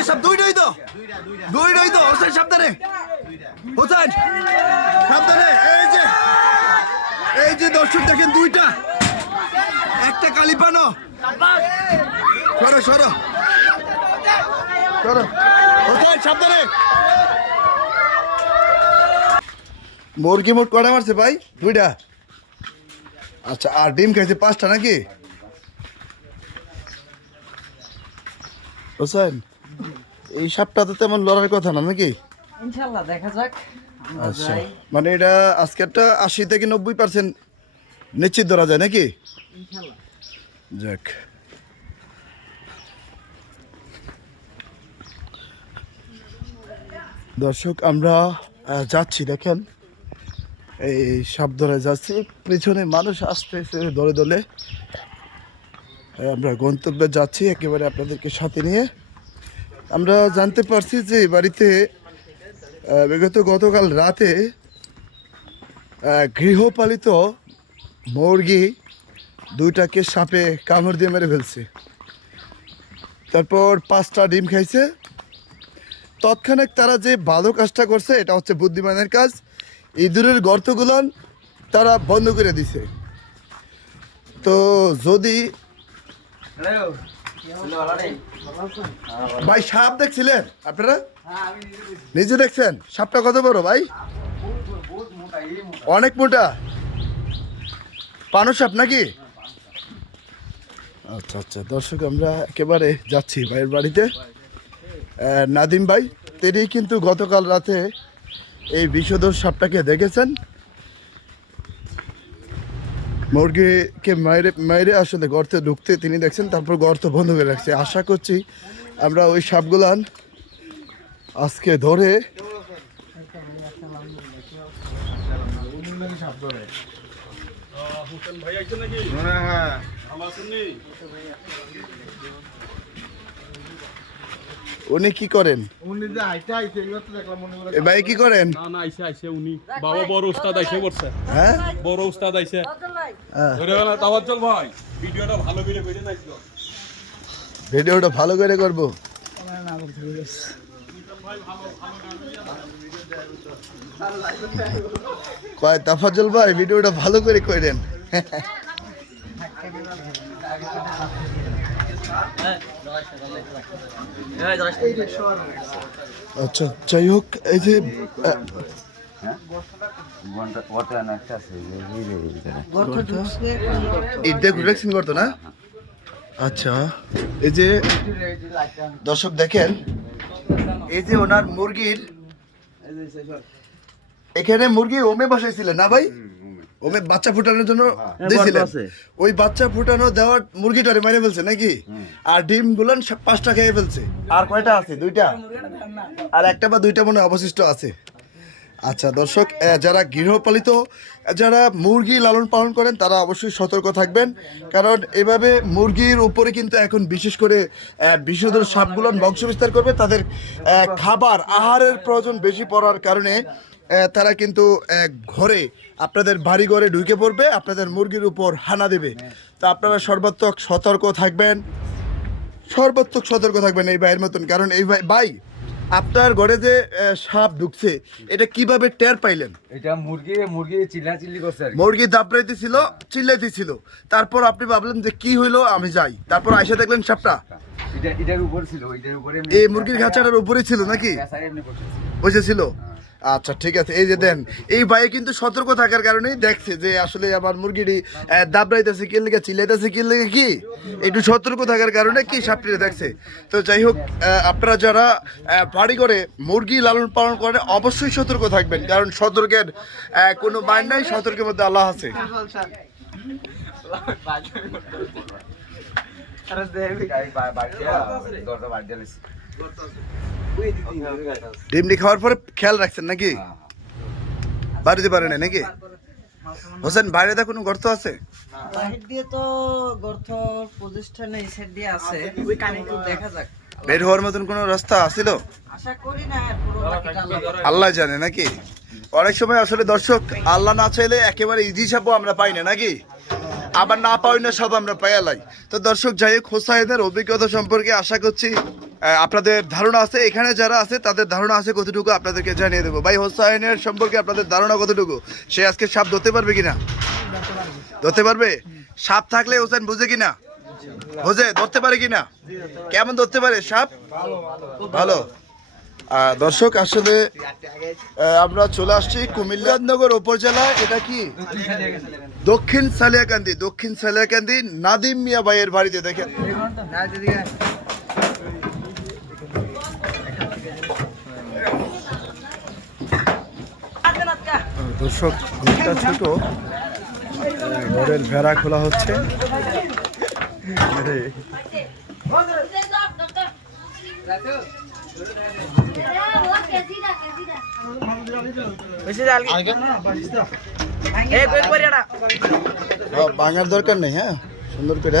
যে সব দুইটাই তো। দুইটাই তো হোসেন হোসেন এই যে এই যে দর্শক দেখেন, দুইটা। একটা সরো সরো। সরো। হোসেন মুরগি মোট কটা মারছে ভাই? দুইটা। আচ্ছা আর ডিম খাইছে পাঁচটা নাকি? হোসেন এই সাপটা তো তেমন লড়ার কথা না নাকি? ইনশাল্লাহ দেখা যাক। আচ্ছা। মানে এটা আজকে একটা আশি থেকে নব্বই পার্সেন্ট নিশ্চিত ধরা যায় নাকি? যাক। দর্শক আমরা যাচ্ছি দেখেন। এই সাপ ধরে যাচ্ছি পিছনে মানুষ আসতেছে দলে দলে। আমরা গন্তব্যে যাচ্ছি একেবারে আপনাদেরকে সাথে নিয়ে। আমরা জানতে পারছি যে বাড়িতে বিগত গতকাল রাতে গৃহপালিত মুরগি দুইটাকে সাপে কামড় দিয়ে মেরে ফেলছে। তারপর পাঁচটা ডিম খাইছে। তৎক্ষণাৎ তারা যে ভালো কাজটা করছে, এটা হচ্ছে বুদ্ধিমানের কাজ। ইঁদুরের গর্তগুলন তারা বন্ধ করে দিছে। তো যদি ভাই, সাপ দেখছিলেন আপনারা? নিজে দেখছেন? সাপটা কত বড় ভাই? অনেক মোটা। পানো সাপ নাকি? আচ্ছা আচ্ছা। দর্শক, আমরা একেবারে যাচ্ছি ভাইয়ের বাড়িতে। নাদিম ভাই, তিনি কিন্তু গতকাল রাতে এই বিষধর সাপটাকে দেখেছেন। মুরগিকে মাইরে মাইরে আসলে গর্তে ঢুকতে তিনি দেখছেন, তারপর গর্ত বন্ধ করে রাখছে। আশা করছি আমরা ওই সাপগুলান আজকে ধরে উনি কি করেন? এ ভাই কি করেন? না না আইসে আইসে উনি। বাবা বড় উস্তাদ আইসে করছে হ্যাঁ? বড় উস্তাদ আইসে হ্যাঁ। ধরে গেল তাওয়াজ্জল ভাই ভিডিওটা ভালো করে বেরিয়ে নাইছিল ভিডিওটা ভালো করে করব। কয় তাফাজল ভাই ভিডিওটা ভালো করে করেন। আচ্ছা যাই হোক এই যে করতো না? আচ্ছা এই যে দর্শক দেখেন এই যে ওনার মুরগির এখানে মুরগি ওমে বসাইছিলেন না ভাই? ওমে বাচ্চা ফুটানোর জন্য দিয়েছিলেন ওই বাচ্চা ফুটানো দেওয়ার মুরগিটারে মেরে ফেলছে নাকি? আর ডিম গুলান সব পাঁচটা খেয়ে ফেলছে। আর কয়টা আছে? দুইটা? আর একটা বা দুইটা মনে হয় অবশিষ্ট আছে। আচ্ছা দর্শক যারা গৃহপালিত যারা মুরগি লালন পালন করেন তারা অবশ্যই সতর্ক থাকবেন। কারণ এভাবে মুরগির উপরে কিন্তু এখন বিশেষ করে বিষধর সাপগুলো বংশ বিস্তার করবে। তাদের খাবার আহারের প্রয়োজন বেশি পড়ার কারণে তারা কিন্তু ঘরে আপনাদের বাড়ি ঘরে ঢুকে পড়বে আপনাদের মুরগির উপর হানা দেবে। তো আপনারা সর্বাত্মক সতর্ক থাকবেন। সর্বাত্মক সতর্ক থাকবেন এই ভাইয়ের মতন কারণ এই ভাই ভাই আপনার ঘরে যে সাপ ঢুকছে এটা কীভাবে টের পাইলেন? এটা মুরগি মুরগি চিল্লা চিল্লি করছে। মুরগি দাপড়াইতেছিল চিল্লাইতেছিল তারপর আপনি ভাবলেন যে কি হইল আমি যাই। তারপর আইসা দেখলেন সাপটা। এটা এটার উপর ছিল এটার উপরে এই মুরগির খাঁচাটার উপরে ছিল নাকি? বসেছিল। আচ্ছা ঠিক আছে। এই যে দেন, এই ভাই কিন্তু সতর্ক থাকার কারণেই দেখছে যে আসলে আমার মুরগিটি দাবড়াইতেছে কি লেগে চিলাইতেছে কি লেগে কি? একটু সতর্ক থাকার কারণে কি সাপটি দেখছে? তো যাই হোক আপনারা যারা বাড়ি করে মুরগি লালন পালন করেন, অবশ্যই সতর্ক থাকবেন। কারণ সতর্কের কোনো মান নাই, সতর্কের মধ্যে আল্লাহ আছে। দরজা। ডিমডি খাওয়ার পরে খেয়াল রাখছেন নাকি? হ্যাঁ, বাড়িতে পারে না নাকি? হোসেন বাইরে কোনো গর্ত আছে? বাহির দিয়ে তো গর্ত প্রতিষ্ঠানে এই দিয়ে আছে। কিন্তু দেখা যাক। বের হওয়ার মতন কোনো রাস্তা আছিল? আল্লাহ জানে। নাকি? অনেক সময় আসলে দর্শক আল্লাহ না চাইলে একেবারে ইজি সাপও আমরা পাই না নাকি? আবার না পাই না সব আমরা পাইয়ালাই তো দর্শক যাই হোক হোসাইনের অভিজ্ঞতা সম্পর্কে আশা করছি আপনাদের ধারণা আছে, এখানে যারা আছে, তাদের ধারণা আছে কতটুকু আপনাদেরকে জানিয়ে দেবো। ভাই, হোসাইনের সম্পর্কে আপনাদের ধারণা কতটুকু? সে আজকে সাপ ধরতে পারবে কিনা? ধরতে পারবে? সাপ থাকলে হোসেন বুঝে কিনা? বুঝে? ধরতে পারে কিনা? কেমন ধরতে পারে সাপ? ভালো। দর্শক, আসলে আমরা চলে আসছি কুমিল্লানগর উপজেলা এটা কি? দক্ষিণ সালিয়াকান্দি দক্ষিণ সালিয়াকান্দি নাদিম মিয়া ভাইয়ের বাড়িতে দেখেন। দর্শক ঘরটা ছোট ঘরের ভেড়া খোলা হচ্ছে। ভাঙার দরকার নেই হ্যাঁ? সুন্দর করে।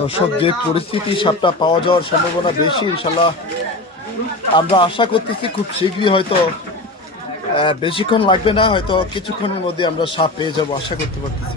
দর্শক, যে পরিস্থিতি সাপটা পাওয়া যাওয়ার সম্ভাবনা বেশি ইনশাল্লাহ আমরা আশা করতেছি খুব শীঘ্রই হয়তো বেশিক্ষণ লাগবে না, হয়তো কিছুক্ষণের মধ্যে আমরা সাপ পেয়ে যাব, আশা করতে পারতেছি।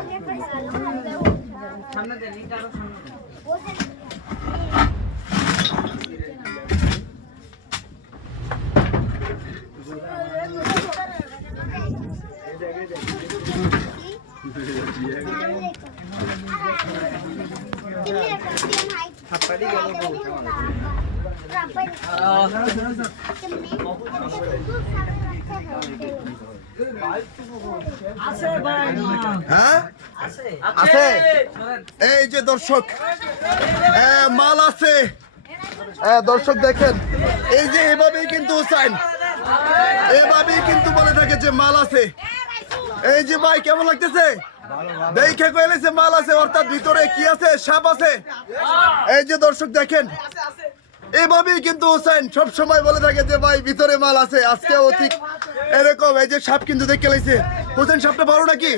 এই একটু সরেন তো। সরেন। হ্যাঁ আছে? এই যে দর্শক মাল আছে। দর্শক দেখেন, এই যে এভাবেই কিন্তু হুসাইন, এভাবেই কিন্তু বলে থাকে যে মাল আছে। এই যে ভাই, কেমন লাগতেছে? দেখে কয়েছে মাল আছে, অর্থাৎ ভিতরে কি আছে? সাপ আছে। এই যে দর্শক দেখেন, এভাবেই কিন্তু হোসেন সব সময় বলে থাকে যে ভাই, ভিতরে মাল আছে, আজকেও ঠিক এরকম। এই যে সাপ কিন্তু দেখে লাইছে হোসেন, সাপটা বড় নাকি?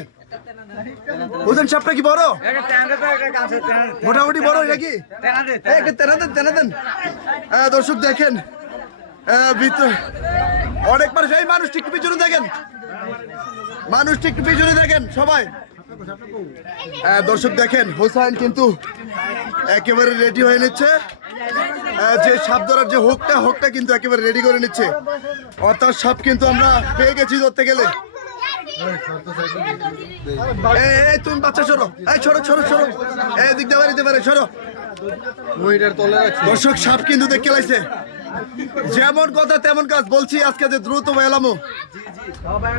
হোসেন সাপটা কি বড়? মোটামুটি বড় নাকি? তেনা দেন তেনা দেন দর্শক দেখেন। ভিতর অনেক মানুষ এই মানুষ ঠিক পিছনে দেখেন। মানুষ ঠিক পিছনে দেখেন সবাই। দর্শক দেখেন হোসাইন কিন্তু একেবারে রেডি হয়ে নিচ্ছে। যে সাপ ধরার যে হোকটা হোকটা কিন্তু একেবারে রেডি করে নিচ্ছে। অর্থাৎ সাপ কিন্তু আমরা পেয়ে গেছি ধরতে গেলে। তুমি বাচ্চা সরো। এই ছোট ছোট ছোট এই দিক দিয়ে পারে সরো। দর্শক সাপ কিন্তু দেখতে লাইছে যেমন কথা তেমন কাজ। বলছি আজকে যে দ্রুত এলামো।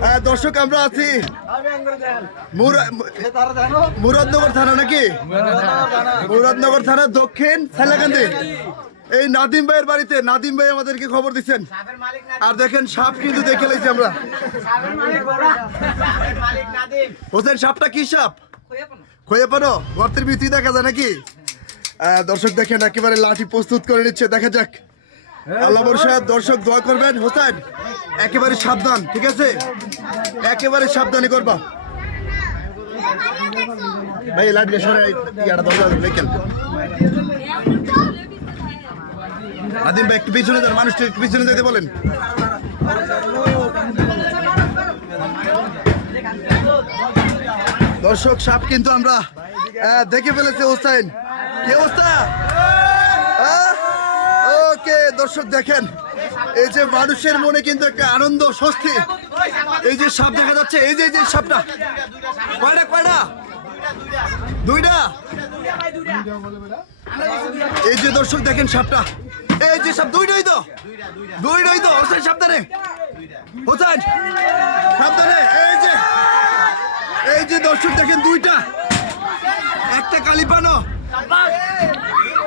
হ্যাঁ, দর্শক আমরা আছি মুরা- মুরাদনগর থানা নাকি? মুরাদনগর থানা দক্ষিণ সাইলাকান্দি। এই নাদিম ভাইয়ের বাড়িতে নাদিম ভাই আমাদেরকে খবর দিচ্ছেন। আর দেখেন সাপ কিন্তু দেখে লাইছি আমরা। হোসেন সাপটা কি সাপ? খয়ে পানো গর্তের ভিতরে দেখা যায় নাকি? আহ, দর্শক দেখেন একেবারে লাঠি প্রস্তুত করে নিচ্ছে দেখা যাক। আল্লাহ বর্ষা দর্শক দোয়া করবেন। হোসেন একেবারে সাবধান ঠিক আছে? একেবারে সাবধানে করবা। ভাই লাইটটা সরে ইয়াটা দরজা দেখেন আদিম ভাই, একটু পিছনে যান মানুষটা একটু পিছনে যেতে বলেন। দর্শক, সাপ কিন্তু আমরা দেখে ফেলেছে হোসাইন কি অবস্থা? ওকে, দর্শক দেখেন, এই যে মানুষের মনে কিন্তু একটা আনন্দ, স্বস্তি। এই যে সাপ দেখা যাচ্ছে, এই যে এই যে সাপটা। কয়টা কয়টা? দুইটা? এই যে দর্শক দেখেন সাপটা। এই যে সাপ দুইটাই তো। দুইটাই তো, হোসেন, সাবধানে। হোসেন, সাবধানে। এই যে এই যে দর্শক দেখেন দুইটা। একটা কালি পানো।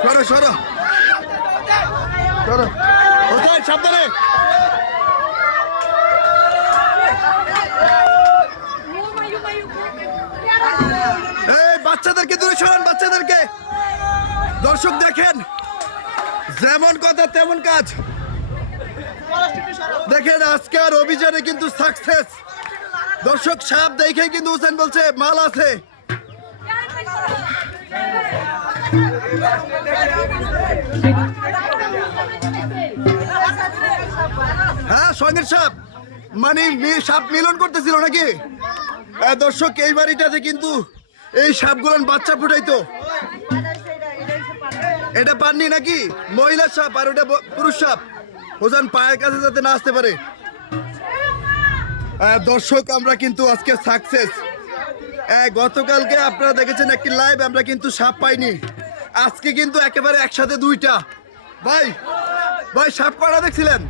সরো সরো। সরো। হোসেন, সাবধানে। এই বাচ্চাদেরকে দূরে সরান, বাচ্চাদেরকে। দর্শক দেখেন। যেমন কথা তেমন কাজ। দেখেন আজকের অভিযানে কিন্তু সাকসেস দর্শক সাপ দেখে কিন্তু হোসেন বলছে মাল আছে। হ্যাঁ সঙ্গের সাপ। মানে সাপ মিলন করতেছিল নাকি? হ্যাঁ, দর্শক এই বাড়িটাতে কিন্তু এই সাপগুলো বাচ্চা ফুটাইতো। এটা পাননি নাকি? মহিলা সাপ আর ওটা পুরুষ সাপ। হোসেন পায়ের কাছে যাতে না আসতে পারে। দর্শক আমরা কিন্তু আজকে সাকসেস গতকালকে আপনারা দেখেছেন একটি লাইভ আমরা কিন্তু সাপ পাইনি। আজকে কিন্তু একেবারে একসাথে দুইটা। ভাই ভাই সাপ কটা দেখছিলেন?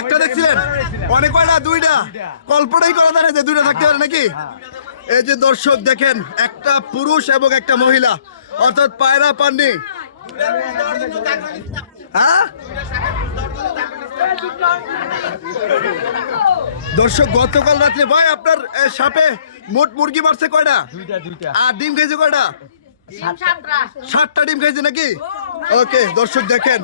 একটা দেখছিলেন? অনেক কয়টা? দুইটা। কল্পনাই করা যায় যে দুইটা থাকতে পারে নাকি? এই যে দর্শক দেখেন একটা পুরুষ এবং একটা মহিলা। অর্থাৎ পায়রা পাননি। হ্যাঁ? দর্শক গতকাল রাত্রে ভাই আপনার সাপে মোট মুরগি মারছে কয়টা? আর ডিম খেয়েছে কয়টা? সাতটা ডিম খাইছে নাকি? ওকে দর্শক দেখেন।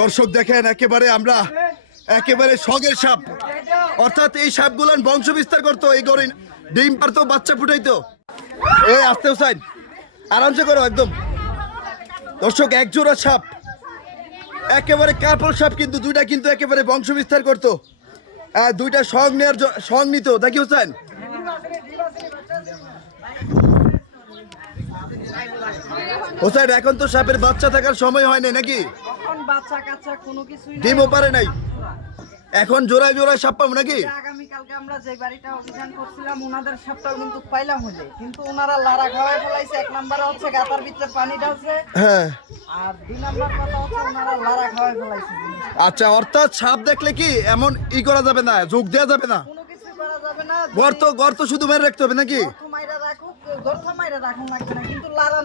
দর্শক দেখেন একেবারে আমরা একেবারে সগের সাপ। অর্থাৎ এই সাপগুলান বংশ বিস্তার করতো এই গড়ে ডিম পারতো বাচ্চা ফুটাইতো। এই আস্তে হোসাইন আরামসে করো একদম। দর্শক এক জোড়া সাপ। একেবারে কাপড় সাপ কিন্তু দুইটা কিন্তু একেবারে বংশ বিস্তার করতো দুইটা সং নেওয়ার সং নিত দেখি হোসেন হোসেন এখন তো সাপের বাচ্চা থাকার সময় হয় নাই নাকি। ডিমও পারে নাই। এখন জোড়ায় জোড়ায় সাপ পাবো নাকি? আগামীকালকে আমরা যে বাড়িটা অভিযান করছিলাম ওনাদের সবটাও কিন্তু পাইলাম হলে কিন্তু ওনারা লারা খাওয়াই ফেলাইছে। এক নাম্বার হচ্ছে গাতার ভিতরে পানি ঢালছে হ্যাঁ। আর দুই নাম্বার কথা হচ্ছে ওনারা লারা খাওয়াই ফেলাইছে। আচ্ছা অর্থাৎ সাপ দেখলে কি এমন ই করা যাবে না যোগ দেওয়া যাবে না? কোনো কিছু করা যাবে না। গর্ত গর্ত শুধু মেরে রাখতে হবে নাকি? লারা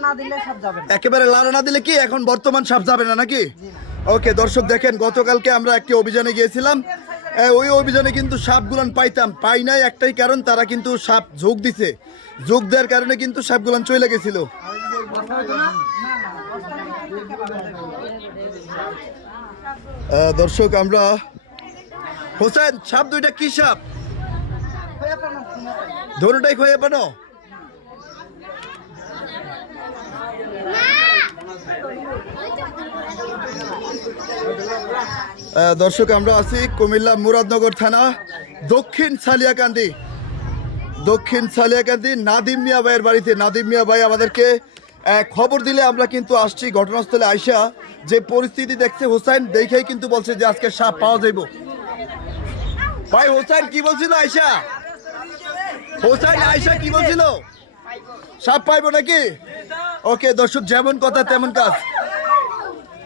একেবারে লাড়া না দিলে কি এখন বর্তমান সাপ যাবে না নাকি? ওকে, দর্শক দেখেন, গতকালকে আমরা একটি অভিযানে গিয়েছিলাম। ওই অভিযানে কিন্তু সাপগুলান পাইতাম। পাই নাই একটাই কারণ, তারা কিন্তু সাপ ঝোঁক দিছে। ঝোঁক দেওয়ার কারণে কিন্তু সাপগুলান চলে গেছিল। দর্শক, আমরা হোসেন, সাপ দুইটা কি সাপ? ধরুটাই খয়ে পানো? দর্শক, আমরা আছি কুমিল্লা মুরাদনগর থানা, দক্ষিণ সালিয়াকান্দি। দক্ষিণ সালিয়াকান্দি, নাদিম মিয়া ভাইয়ের বাড়িতে। নাদিম মিয়া ভাই আমাদেরকে খবর দিলে আমরা কিন্তু আসছি ঘটনাস্থলে আইসা। যে পরিস্থিতি দেখছে হোসাইন, দেখেই কিন্তু বলছে যে আজকে সাপ পাওয়া যাইব। ভাই, হোসাইন কি বলছিল আইসা? হোসাইন আয়সা কি বলছিল? সাপ পাইবো নাকি? ওকে, দর্শক, যেমন কথা তেমন কাজ।